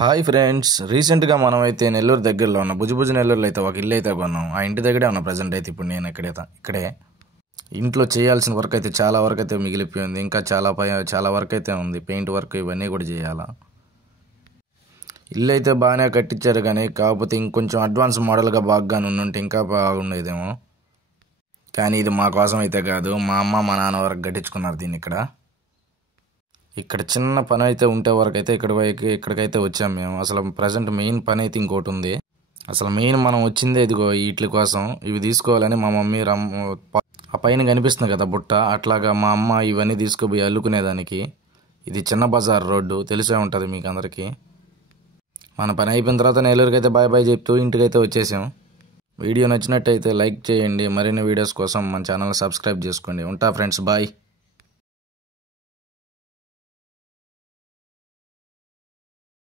Hi friends, రీసెంట్గా మనమైతే నెల్లూరు దగ్గరలో ఉన్న బుజ్జిబుజ్జి నెల్లూరులో అయితే ఒక ఇల్లు అయితే కొన్నాం. ఆ ఇంటి దగ్గరే ఉన్న ప్రజెంట్ అయితే ఇప్పుడు నేను ఇక్కడే ఇంట్లో చేయాల్సిన వర్క్ అయితే చాలా వరకు అయితే మిగిలిపోయింది. ఇంకా చాలా వర్క్ అయితే ఉంది. పెయింట్ వర్క్ ఇవన్నీ కూడా చేయాలా. ఇల్లు అయితే బాగానే కట్టించారు, కానీ కాకపోతే ఇంకొంచెం అడ్వాన్స్ మోడల్గా బాగా ఉంటే ఇంకా బాగుండేదేమో. కానీ ఇది మా కోసం అయితే కాదు, మా అమ్మ మా నాన్న వరకు కట్టించుకున్నారు దీన్ని. ఇక్కడ చిన్న పని అయితే ఉంటే వరకు అయితే ఇక్కడికైతే వచ్చాము మేము. అసలు ప్రజెంట్ మెయిన్ పని అయితే ఇంకోటి ఉంది. అసలు మెయిన్ మనం వచ్చిందే ఇదిగో వీటి కోసం. ఇవి తీసుకోవాలని మా మమ్మీ ఆ పైన కనిపిస్తుంది కదా బుట్ట, అట్లాగా మా అమ్మ ఇవన్నీ తీసుకుపోయి అల్లుకునేదానికి. ఇది చిన్న బజార్ రోడ్డు, తెలిసే ఉంటుంది మీకు అందరికీ. మన పని అయిపోయిన తర్వాత నెల్లూరుకైతే బాయ్ బాయ్ చెప్తూ ఇంటికైతే వచ్చేసాం. వీడియో నచ్చినట్టయితే లైక్ చేయండి. మరిన్ని వీడియోస్ కోసం మన ఛానల్ సబ్స్క్రైబ్ చేసుకోండి. ఉంటా ఫ్రెండ్స్, బాయ్.